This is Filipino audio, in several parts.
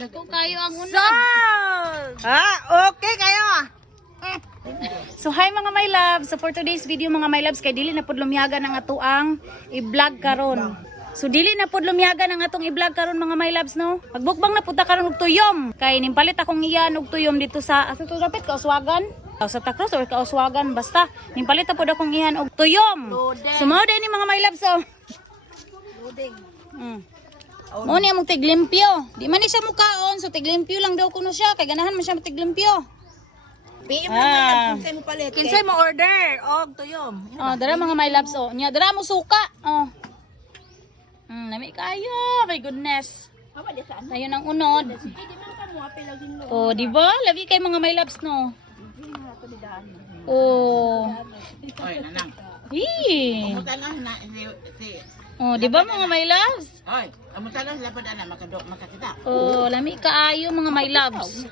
Dako kayo ang una. Okay kayo. So hi mga my loves. So for today's video mga my loves, kay dili na pud lumiyaga ng ato ang i-vlog karon. So dili na pud lumiyaga ng atong i-vlog karon mga my loves no. Pagbukbang na puta karon og tuyom. Kay nimpalit akong iyan og tuyom dito sa ato to dapat kauswagan. Sa Tacros or kauswagan basta nimpalit na pud akong iyan og tuyom. So mao din ni mga my loves so. Loading. Mo ni among tiglimpyo. Di man ni siya mukaon, so tiglimpyo lang daw kuno siya kay ganahan man siya tiglimpyo. PM lang kinsay mo palit. Kinsay mo order og tuyom. Oh, dara mga my loves oh. Nya dara mo suka. Oh. Nami kayo. My goodness. Tayo ng unod. Oh, di ba? Lagi kay mga my loves no. Oh. Oy, nanang. Hi. Mutanang na si Oh, di ba mga my loves? Oy, mutanang lapad ana makakita. Oh, lami kaayo mga my loves.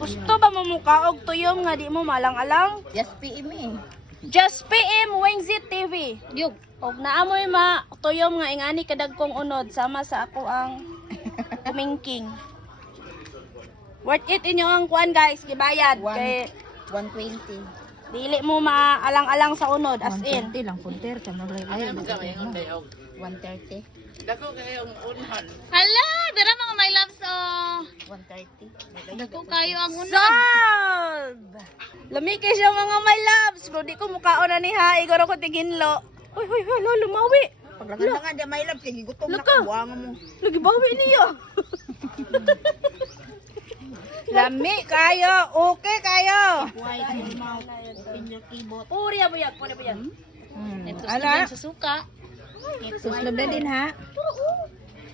Gusto ba mo muka og tuyom nga di mo malang-alang? Just PM eh. Just PM Wingzit TV. Yug. Og naamoy ma tuyom nga ingani kadagkong unod sama sa ako ang kumingking. Worth it inyo ang kuan guys, gibayad kay 120. dili mo maalang-alang sa unod as in. lang punter ka ay 130. Dako kayo ang unhan. Hala, dara mga my loves oh. 130. Dako kayo ang unod. Solve! Lami kay siya mga my loves. Kung di ko mukaon na ni ha, igoro ko tiginlo. Uy, lolo, mawi. Paglagan nga di may love kay gutom na Laka. buang mo. Lagi bawi niyo. Lami kayo, okay kayo. Open your keyboard. Puri abuyag, puri abuyag. Ito din sa suka. Susunod na din ha.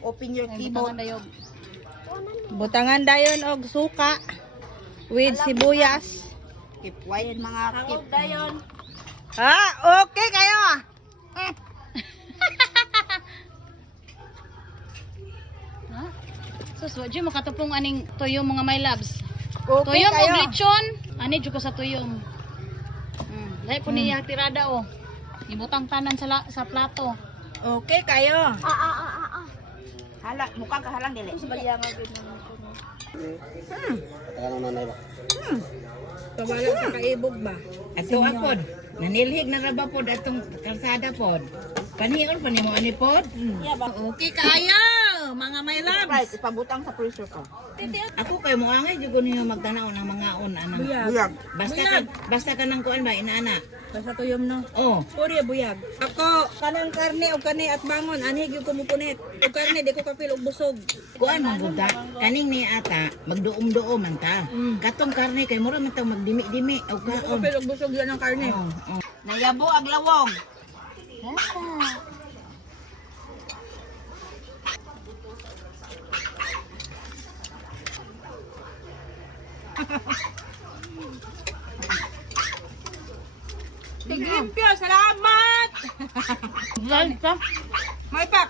Open your keyboard. Butangan dayog. Butangan dayon og suka with sibuyas. Keep quiet mga keep. Hangog dayon. Okay kayo. Ha? Sus, wadyo makatupong aning tuyom mga my loves. Okay Tuyom kayo. o lechon, ani jud ko sa tuyom. Dahil po niya tirada o. Ibutang tanan sa plato. Okay kayo. Ah. Hala, mukhang kahalang dili. Sa baliyanga gid naman ko. Pabala sa kaibog ba? Ato apod. Nanilhig na raba pod atong kalsada pod. Panion pa nimo ani pod? Yeah, ba? Okay kayo, mga my loves. Right, ipabutang sa freezer ko. Ako kay mo angay jud ko niyo magtanaw ng mga on anang. Buyag. Basta ka nang kuan ba inaana. Basta tuyom no. Oh. Puri buyag. Ako kanang karne og kani at bangon ani gyud ko mupunit. Og karne di ko kapil og busog. Kuan mo budak. Kaning ni ata magduom-duom man ta. Katong karne kay mura man ta magdimi-dimi og kaon. Kapil og busog yan ang karne. Nayabo ang lawong. Tiglimpyo, salamat. Guys, May pa